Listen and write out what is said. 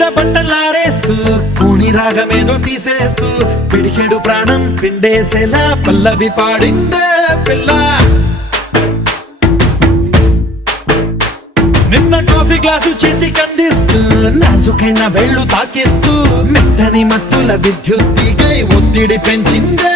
మీద బట్టలారేస్తూ కూని రాగమేదో తీసేస్తూ పిడికెడు ప్రాణం పిండేసేలా పల్లవి పాడిందే పిల్ల. నిన్న కాఫీ గ్లాసు చేతి కందిస్తూ నాజుకైన వేళ్ళు తాకేస్తూ మెత్తని మత్తుల విద్యుత్ తీగై ఒత్తిడి పెంచిందే